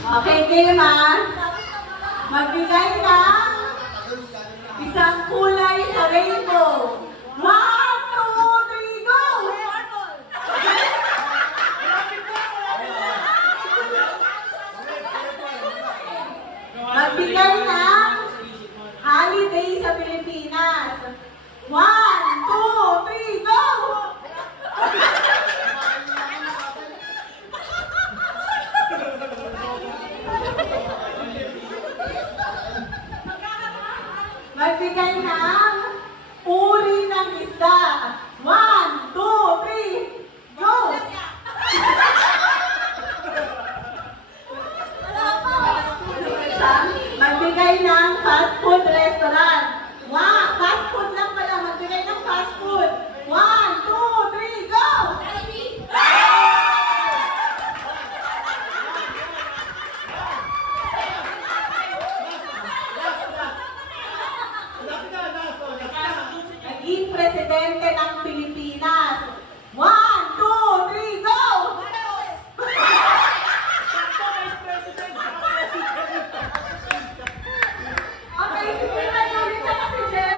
Okay, game ha. Magbigay ng isang kulay sa rainbow. 1, 2, 3, go! Magbigay ng holiday sa Pilipinas. 1, 2, 3, go! Magbigay ng uri ng isda. 1, 2, 3, go! Magbigay ng fast food restaurant. Wow, fast food lang pala. Magbigay ng fast food. 1, 2, 3, go! Naging presidente ng